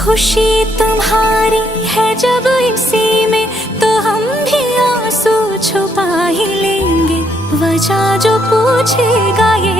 खुशी तुम्हारी है जब इसी में, तो हम भी आंसू छुपा ही लेंगे। वजह जो पूछेगा ये